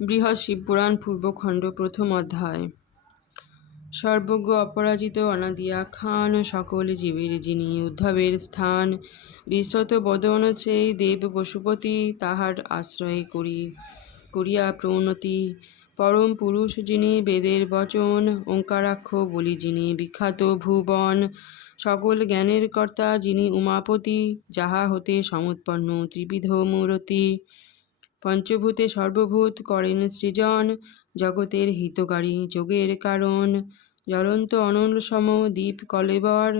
বৃহৎ শিবপুরাণ পূর্বখণ্ড প্রথম অধ্যায়। সর্বজ্ঞ অপরাজিত অনাদিয়া খান সকল জীবের যিনি উদ্ধবের স্থান বিশ্বত বদন চেয়ে দেব পশুপতি, তাহার আশ্রয় করি, করিয়া প্রৌন্নতি পরম পুরুষ যিনি বেদের বচন, ওঙ্কারাক্ষ বলি যিনি বিখ্যাত ভুবন, সকল জ্ঞানের কর্তা যিনি উমাপতি, যাহা হতে সমুৎপন্ন ত্রিবিধ মূরতি। পঞ্চভূতে সর্বভূত করেন সৃজন, জগতের হিতকারী যোগের কারণ। জ্বলন্ত অনল সম দ্বীপ কলেবর,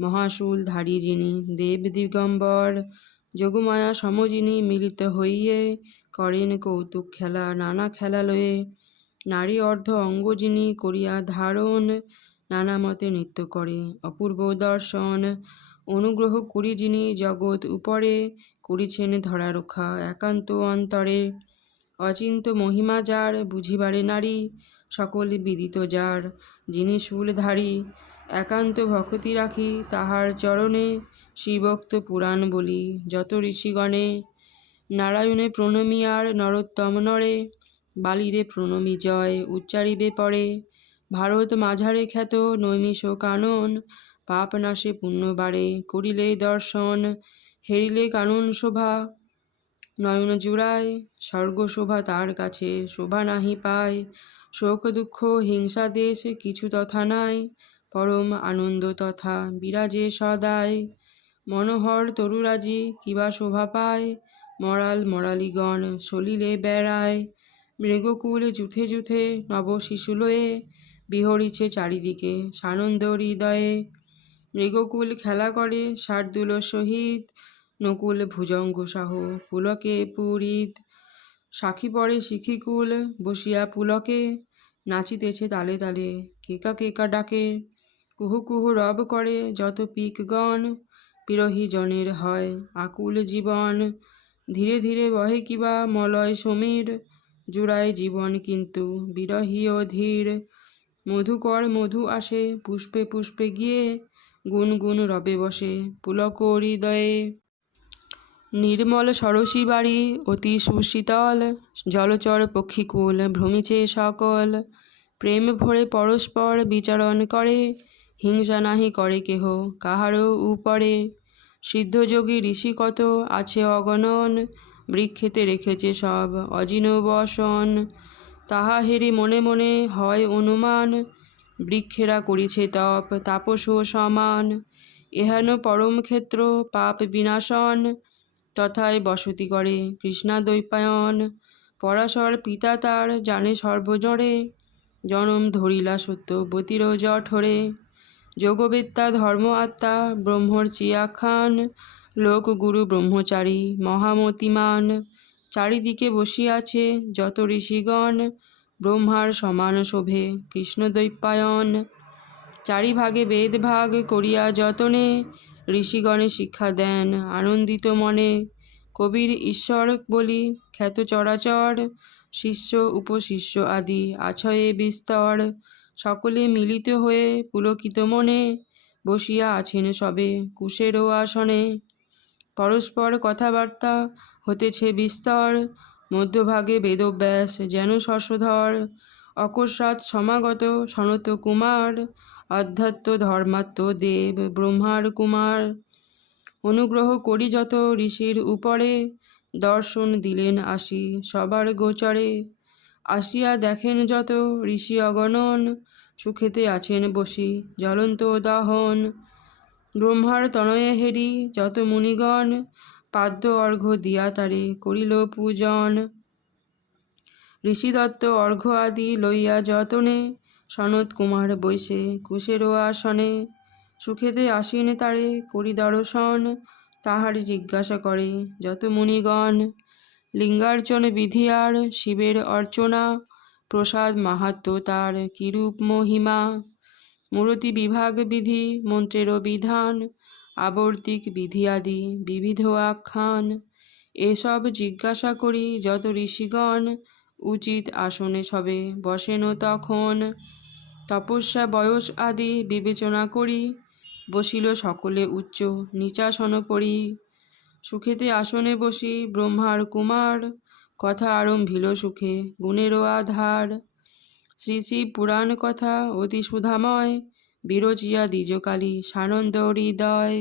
মহাশূল ধারী যিনি দেব দিগম্বর। যোগমায়া সম যিনি মিলিত হইয়ে করেন কৌতুক খেলা, নানা খেলা লয়ে। নারী অর্ধ অঙ্গ যিনি করিয়া ধারণ, নানা মতে নৃত্য করে অপূর্ব দর্শন। অনুগ্রহ করি যিনি জগৎ উপরে করিছেন ধরা রক্ষা একান্ত অন্তরে। অচিন্ত মহিমা যার, বুঝিবারে নারী, সকল বিদিত যার। যিনি শূলধারী, একান্ত ভক্তি রাখি, তাহার চরণে শিবক্ত পুরাণ বলি। যত ঋষিগণে নারায়ণে প্রণমী আর নরোত্তম নরে, বালিরে প্রণমী জয়, উচ্চারিবে পরে। ভারত মাঝারে খ্যাত নৈমিষ কানন পাপ নাশে পুণ্য বাড়ে করিলে দর্শন, হেরিলে কানন শোভা। নয়ন জুড়ায় স্বর্গ শোভা তার কাছে, শোভা নাহি পায়। শোক দুঃখ হিংসা দেশ কিছু তথা নাই, পরম আনন্দ তথা বিরাজে সদায়। মনোহর তরুরাজি কিবা শোভা পায়, মরাল মরালিগণ সলিলে বেড়ায়। মৃগকুল যুথে যুথে নব শিশুলয়ে, বিহরিছে চারিদিকে সানন্দ হৃদয়ে। মৃগকুল খেলা করে শার্দুল সহিত নকুল ভুজঙ্গ সহ পুলকে পুরীত। সাক্ষী পরে শিখিকুল বসিয়া পুলকে, নাচিতেছে তালে তালে, কেকা কেকা ডাকে। কুহু কুহু রব করে যত পিকগণ বিরহী জনের হয় আকুল জীবন। ধীরে ধীরে বহে কিবা মলয় সমীর, জুড়ায় জীবন কিন্তু বিরহী অধীর। মধুকর মধু আসে, পুষ্পে পুষ্পে গিয়ে গুন গুন রবে বসে, পুলক হৃদয়ে। নির্মল সরসী বাড়ি, অতি সুশীতল, জলচর পক্ষীকুল, ভ্রমিছে সকল। প্রেম ভরে পরস্পর বিচারণ করে, হিংসা নাহি করে কেহ, কাহারও উপরে। সিদ্ধযোগী ঋষি কত আছে অগণন, বৃক্ষেতে রেখেছে সব অজিন বসন তাহা হেরে মনে মনে হয় অনুমান বৃক্ষেরা করিছে তপ, তাপস সমান। এহেন পরম ক্ষেত্র পাপ বিনাশন, তথায় বসতি করে কৃষ্ণাদ্বৈপায়ন পরাশর পিতা তার জানে সর্বজরে, জনম ধরিলা সত্য সত্যবতীর জঠরে। যোগবেত্তা ধর্ম আত্মা, ব্রহ্মর চিয়াখান লোকগুরু ব্রহ্মচারী, মহামতিমান। চারিদিকে বসিয়াছে যত ঋষিগণ ব্রহ্মার সমান শোভে কৃষ্ণদৈপায়ন চারিভাগে বেদভাগ করিয়া যতনে ঋষিগণে শিক্ষা দেন, আনন্দিত মনে। কবির ঈশ্বর বলি, খ্যাত চরাচর, শিষ্য, উপশিষ্য আদি আছয়ে বিস্তর। সকলে মিলিত হয়ে পুলকিত মনে বসিয়া আছেন সবে কুশেরও আসনে। পরস্পর কথাবার্তা হতেছে বিস্তর। মধ্যভাগে বেদব্যাস, যেন শশধর, অকস্মাৎ সমাগত সনত কুমার, আধ্যাত্ম ধর্মাত্ম দেব, ব্রহ্মার কুমার। অনুগ্রহ করি যত ঋষির উপরে দর্শন দিলেন আসি সবার গোচরে। আসিয়া দেখেন যত ঋষি অগণন সুখেতে আছেন বসি, জ্বলন্ত দাহন ব্রহ্মার তনয়ে হেরি, যত মুনিগণ পাদ্য অর্ঘ্য দিয়া তারে করিল পূজন। ঋষিদত্ত অর্ঘ্য আদি লইয়া যতনে সনত কুমার বৈশে কুশেরও আসনে, সুখেতে আসীন তারে করি দর্শন, তাহার জিজ্ঞাসা করে যত মুনিগণ। লিঙ্গার্চন বিধি আর শিবের অর্চনা, প্রসাদ মাহাত্ম তার কিরূপ মহিমা। মূরতি বিভাগ বিধি মন্ত্রেরও বিধান আবর্তিক বিধি আদি বিবিধ আখ্যান, এসব জিজ্ঞাসা করি যত ঋষিগণ, উচিত আসনে সবে বসেন তখন। তপস্যা বয়স আদি বিবেচনা করি, বসিল সকলে উচ্চ নিচাসন পড়ি সুখেতে আসনে বসি ব্রহ্মার কুমার, কথা আরম্ভিল সুখে গুণেরও আধার। শ্রী শ্রী পুরাণ কথা অতি সুধাময় বিরচিয়া দ্বিজকালী সানন্দ হৃদয়